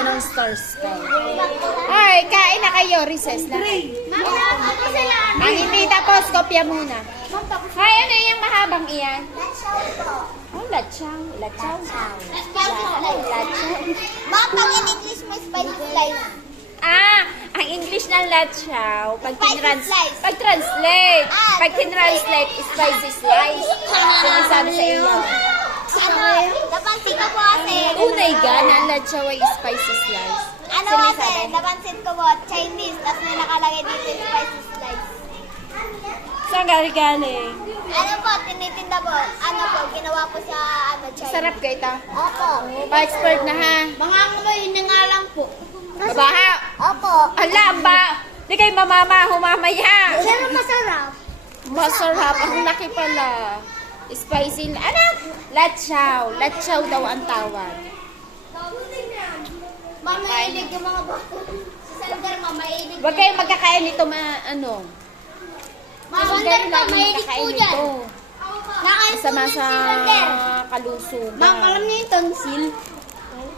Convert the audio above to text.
yan ang stars ka. Ay, kain na kayo, recess na. Ang hindi tapos, kopya muna. Ay, ano yung mahabang iyan? Oh, lachaw. Lachaw. Ma'am, pag in English may spicy slice. Ah, ang English ng lachaw, Slice. pag-translate, spicy slice. Sinasabi sa iyo. Ano? Napansin ko po kasi. Tunay ka na ang lachaw ay spicy slice. Ano kasi, napansin ko po, Chinese, tapos may nakalagay dito yung spicy slice. Saan galing? Ano po, tinitinda po. Ano po, ginawa po sa Chinese. Sarap ka ito. Opo. Pa-expert na ha. Mga kumain na nga lang po. Babaha. Opo. Ala, ba? Di kayo mamamaho mamaya. Pero masarap. Masarap. Ang laki pala. Spicy. Ano? Lachaw. Lachaw daw ang tawag. Mamahilig yung mga bako. Sa lugar, mamahilig. Huwag kayong magkakain nito ano. Mamahilig pa, mahilig po dyan. Masama sa kalusugan. Ma'am, alam niyo yung tonsil?